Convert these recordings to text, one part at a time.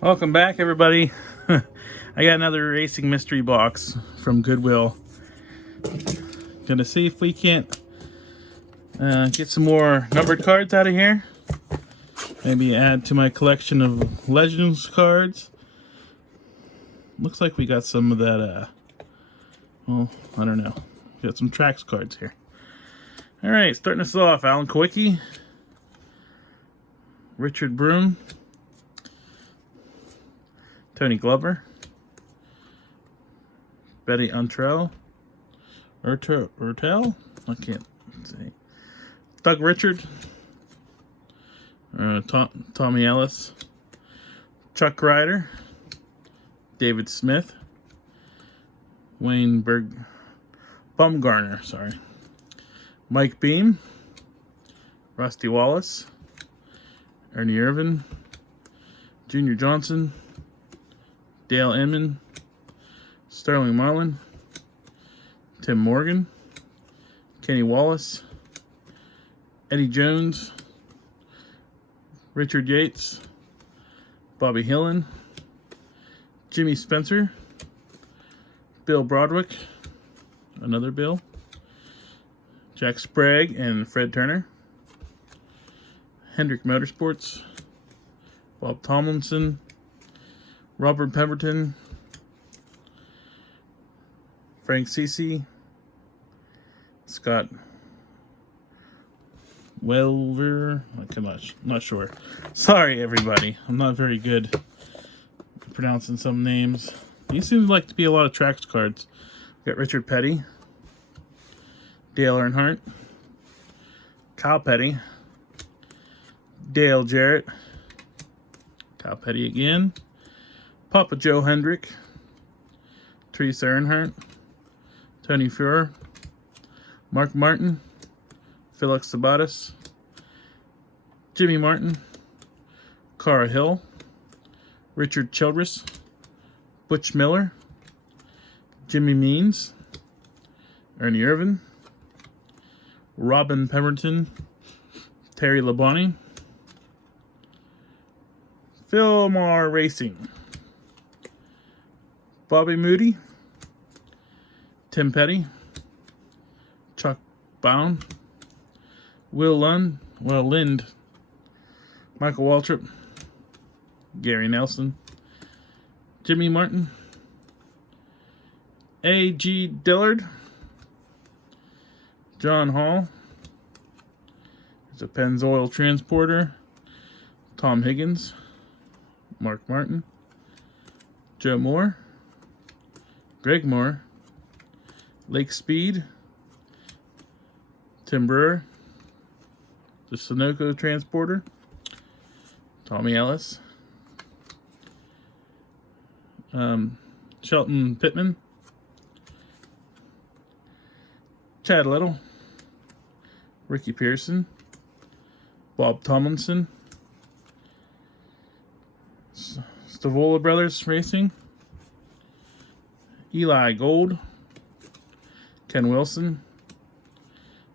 Welcome back, everybody. I got another racing mystery box from Goodwill. Gonna see if we can't get some more numbered cards out of here. Maybe add to my collection of Legends cards. Looks like we got some of that, well, I don't know. Got some tracks cards here. Alright, starting us off, Alan Kowicki, Richard Broom, Tony Glover, Betty Untrell, Urtel, I can't say, Doug Richard, Tommy Ellis, Chuck Ryder, David Smith, Wayne Bumgarner, sorry, Mike Beam, Rusty Wallace, Ernie Irvin, Junior Johnson, Dale Inman, Sterling Marlin, Tim Morgan, Kenny Wallace, Eddie Jones, Richard Yates, Bobby Hillen, Jimmy Spencer, Bill Broderick, another Bill, Jack Sprague and Fred Turner, Hendrick Motorsports, Bob Tomlinson, Robert Pemberton, Frank Cece, Scott Welver, I'm not sure. Sorry, everybody. I'm not very good at pronouncing some names. These seem like to be a lot of tracks cards. Got Richard Petty, Dale Earnhardt, Kyle Petty, Dale Jarrett, Kyle Petty again, Papa Joe Hendrick, Teresa Earnhardt, Tony Fuhrer, Mark Martin, Felix Sabatis, Jimmy Martin, Cara Hill, Richard Childress, Butch Miller, Jimmy Means, Ernie Irvin, Robin Pemberton, Terry Labonte, Nascar Racing, Bobby Moody, Tim Petty, Chuck Bound, Will Lind, Michael Waltrip, Gary Nelson, Jimmy Martin, A.G. Dillard, John Hall, there's a Pennzoil Transporter, Tom Higgins, Mark Martin, Joe Moore, Greg Moore, Lake Speed, Tim Brewer, the Sunoco Transporter, Tommy Ellis, Shelton Pittman, Chad Little, Ricky Pearson, Bob Tomlinson, Stavola Brothers Racing, Eli Gold, Ken Wilson,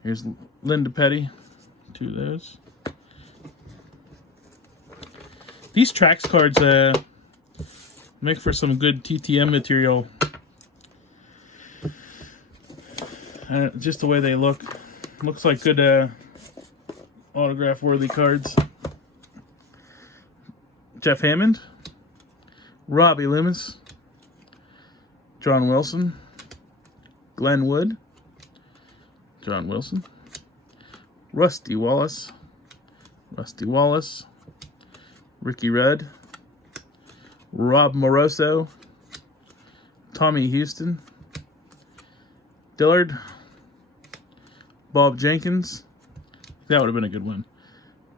here's Linda Petty, two of those. These tracks cards make for some good TTM material. Just the way they look. Looks like good autograph-worthy cards. Jeff Hammond, Robbie Loomis, John Wilson, Glenn Wood, John Wilson, Rusty Wallace, Ricky Rudd, Rob Moroso, Tommy Houston, Dillard, Bob Jenkins, that would have been a good one,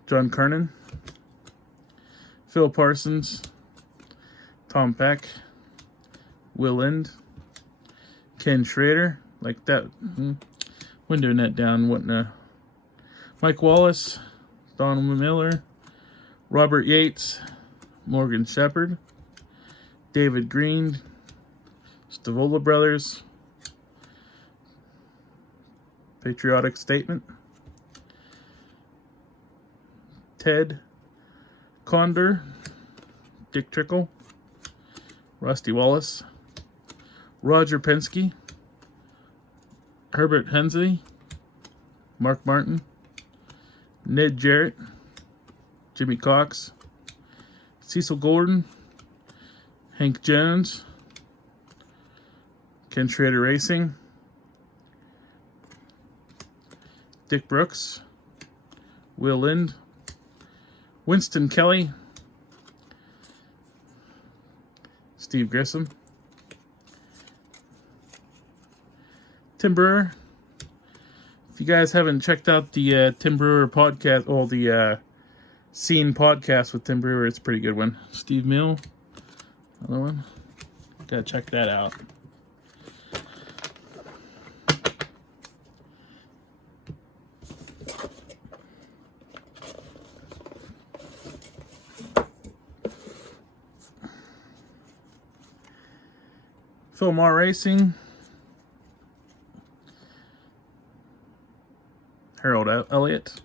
John Kernan, Phil Parsons, Tom Peck, Will Lind, Ken Schrader, like that window net down, whatnot. Mike Wallace, Don Miller, Robert Yates, Morgan Shepherd, David Green, Stavola Brothers, Patriotic Statement, Ted Condor, Dick Trickle, Rusty Wallace, Roger Penske, Herbert Hensley, Mark Martin, Ned Jarrett, Jimmy Cox, Cecil Gordon, Hank Jones, Ken Schrader Racing, Dick Brooks, Will Lind, Winston Kelly, Steve Grissom, Tim Brewer. If you guys haven't checked out the Tim Brewer podcast, or the Scene podcast with Tim Brewer, it's a pretty good one. Steve Mill, another one. Gotta check that out. Philmar Racing, Harold Elliott,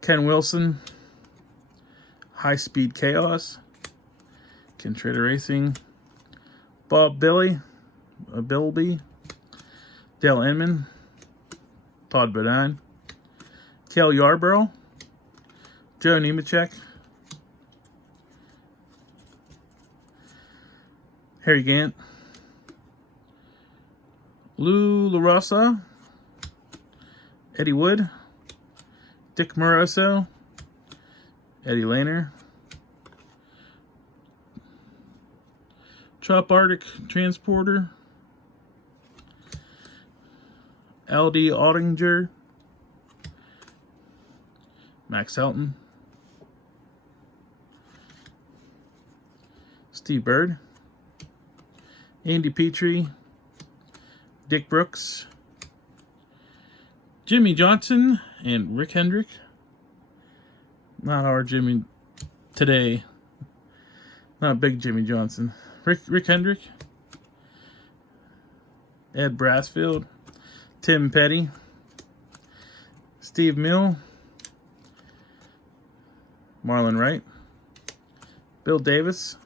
Ken Wilson, High Speed Chaos, Ken Schrader Racing, Bob Bilby, Dale Inman, Todd Bodine, Cale Yarborough, Joe Nemechek, Harry Gant, Lou LaRosa, Eddie Wood, Dick Moroso, Eddie Lehner, Chop Arctic Transporter, Aldi Ottinger, Max Helton, Steve Bird, Andy Petrie, Dick Brooks, Jimmy Johnson, and Rick Hendrick. Not our Jimmy today. Not big Jimmy Johnson. Rick Hendrick, Ed Brassfield, Tim Petty, Steve Mill, Marlon Wright, Bill Davis,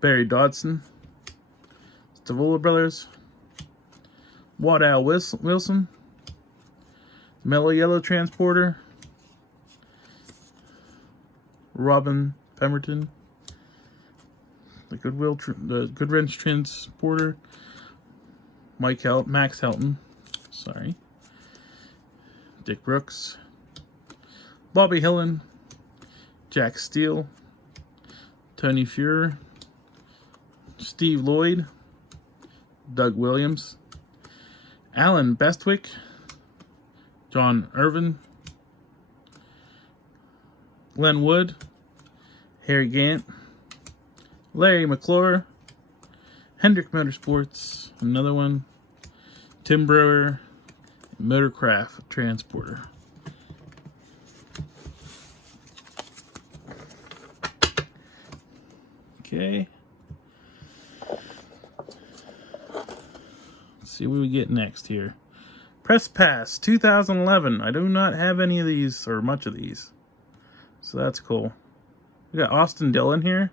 Barry Dodson, Stavola Brothers, Waddell Wilson, Mellow Yellow Transporter, Robin Pemberton, the Goodwill, the Goodwrench Transporter, Max Helton, sorry, Dick Brooks, Bobby Hillen, Jack Steele, Tony Fuhrer, Steve Lloyd, Doug Williams, Alan Bestwick, John Irvin, Glenn Wood, Harry Gant, Larry McClure, Hendrick Motorsports, another one, Tim Brewer, Motorcraft Transporter. Okay. Let's see what we get next here. Press Pass 2011. I do not have any of these, or much of these. So that's cool. We got Austin Dillon here.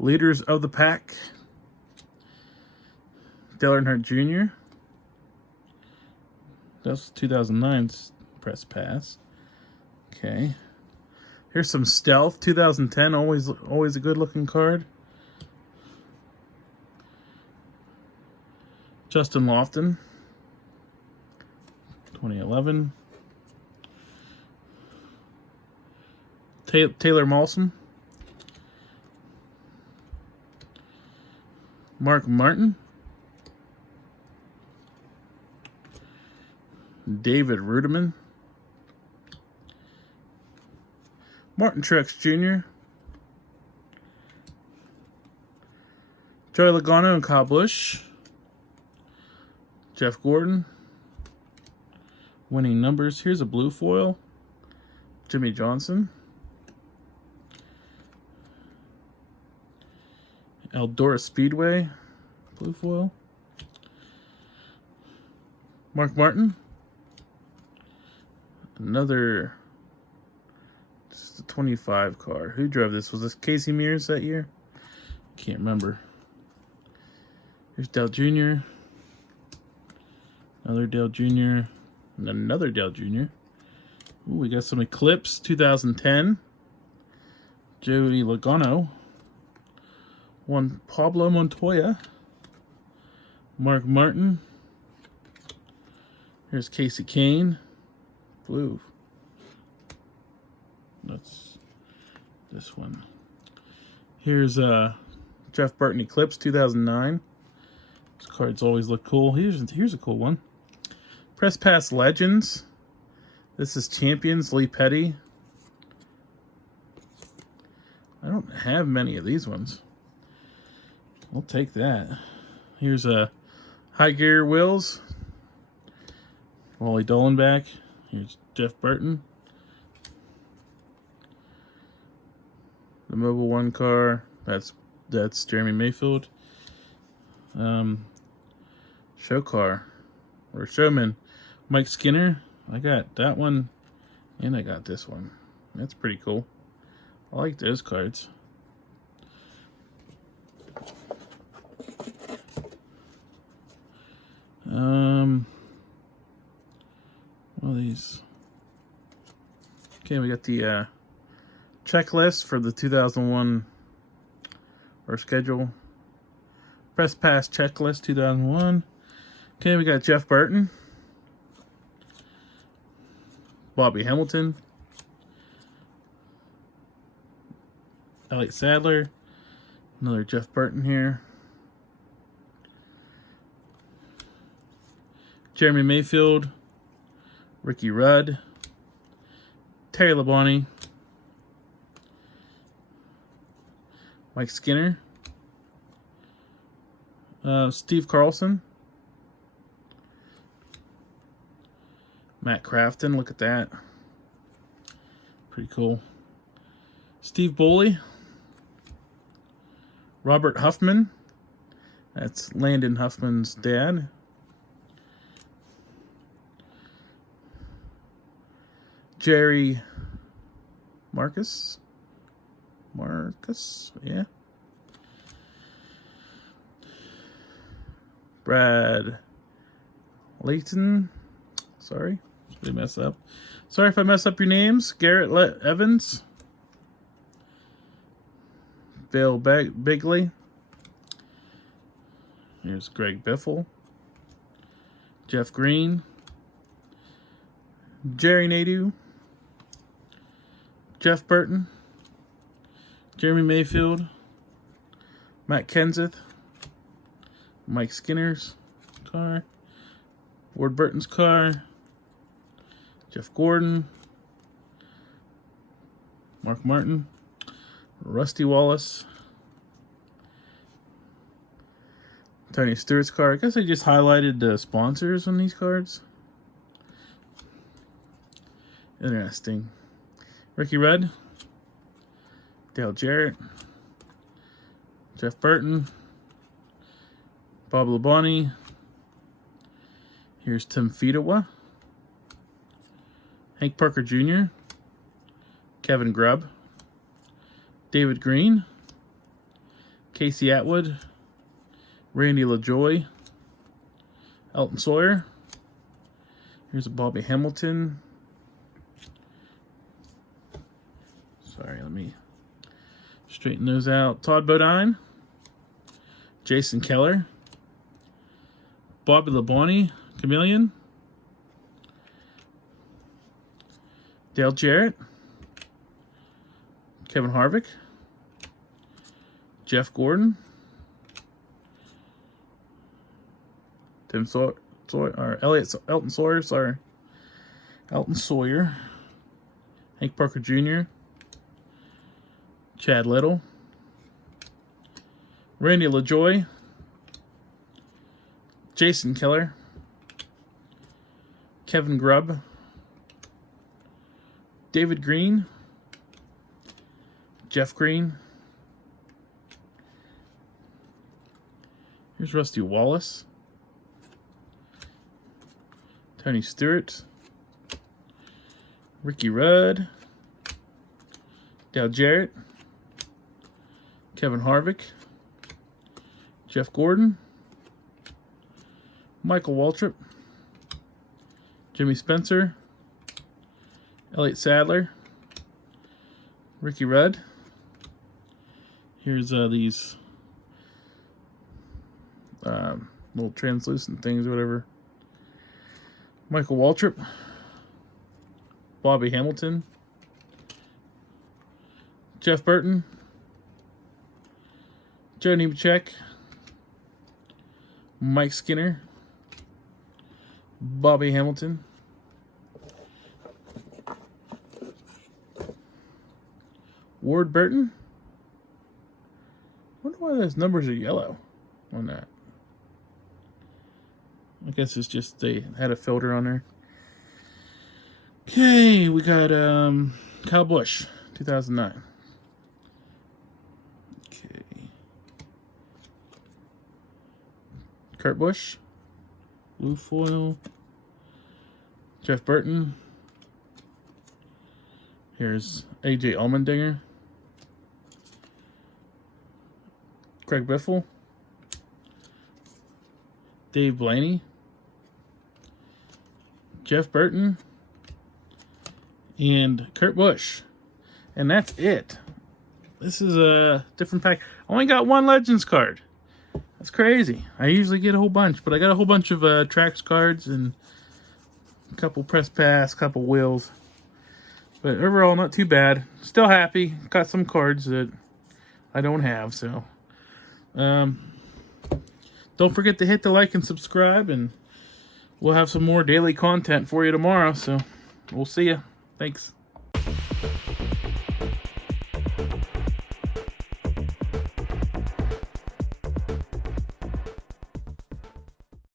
Leaders of the Pack. Dale Earnhardt Jr. That's 2009's Press Pass. Okay. Here's some Stealth 2010. Always a good looking card. Justin Lofton. 2011. Taylor Molson. Mark Martin. David Rudiman. Martin Truex Jr. Joey Logano and Kyle Busch. Jeff Gordon. Winning numbers. Here's a blue foil. Jimmy Johnson. Eldora Speedway. Blue foil. Mark Martin. Another. This is the 25 car. Who drove this? Was this Casey Mears that year? Can't remember. Here's Dale Jr. Another Dale Jr. And another Dale Jr. Ooh, we got some Eclipse 2010. Joey Logano. One Pablo Montoya. Mark Martin. Here's Casey Kane. Blue. That's this one. Here's Jeff Burton Eclipse 2009. These cards always look cool. Here's a cool one. Press Pass Legends. This is Champions, Lee Petty. I don't have many of these ones. We'll take that. Here's a High Gear Wills. Wally Dolenbach. Here's Jeff Burton. The Mobile One car. That's Jeremy Mayfield. Show car or showman. Mike Skinner. I got that one, and I got this one. That's pretty cool. I like those cards. What are these? Okay, we got the checklist for the 2001 or schedule. Press Pass Checklist 2001. Okay, we got Jeff Burton. Bobby Hamilton. Elliott Sadler. Another Jeff Burton here. Jeremy Mayfield. Ricky Rudd. Terry Labonte. Mike Skinner. Steve Carlson. Matt Crafton, look at that. Pretty cool. Steve Boley. Robert Huffman. That's Landon Huffman's dad. Jerry Marcus, yeah. Brad Layton, sorry, I messed up. Sorry if I mess up your names. Garrett Evans, Bill Bigley. Here's Greg Biffle, Jeff Green, Jerry Nadeau, Jeff Burton, Jeremy Mayfield, Matt Kenseth, Mike Skinner's car, Ward Burton's car, Jeff Gordon, Mark Martin, Rusty Wallace, Tony Stewart's car. I guess I just highlighted the sponsors on these cards. Interesting. Ricky Rudd, Dale Jarrett, Jeff Burton, Bob Labonte. Here's Tim Fedewa, Hank Parker Jr., Kevin Grubb, David Green, Casey Atwood, Randy LaJoy, Elton Sawyer. Here's a Bobby Hamilton. Sorry, let me straighten those out. Todd Bodine, Jason Keller, Bobby Labonte, Chameleon, Dale Jarrett, Kevin Harvick, Jeff Gordon, Tim Sawyer, or Elton Sawyer, sorry. Elton Sawyer, Hank Parker Jr., Chad Little, Randy LaJoy, Jason Keller, Kevin Grubb, David Green, Jeff Green. Here's Rusty Wallace, Tony Stewart, Ricky Rudd, Dale Jarrett, Kevin Harvick, Jeff Gordon, Michael Waltrip, Jimmy Spencer, Elliott Sadler, Ricky Rudd. Here's these little translucent things or whatever. Michael Waltrip, Bobby Hamilton, Jeff Burton, Joe Nemechek, Mike Skinner, Bobby Hamilton, Ward Burton. I wonder why those numbers are yellow on that. I guess it's just they had a filter on there. Okay, we got Kyle Busch, 2009. Okay. Kurt Busch, blue foil. Jeff Burton. Here's AJ Allmendinger. Craig Biffle. Dave Blaney. Jeff Burton. And Kurt Busch. And that's it. This is a different pack. I only got one Legends card. That's crazy. I usually get a whole bunch, but I got a whole bunch of tracks cards and a couple press pass, couple wheels. But overall, not too bad. Still happy. Got some cards that I don't have, so. Don't forget to hit the like and subscribe, and we'll have some more daily content for you tomorrow, so we'll see ya. Thanks.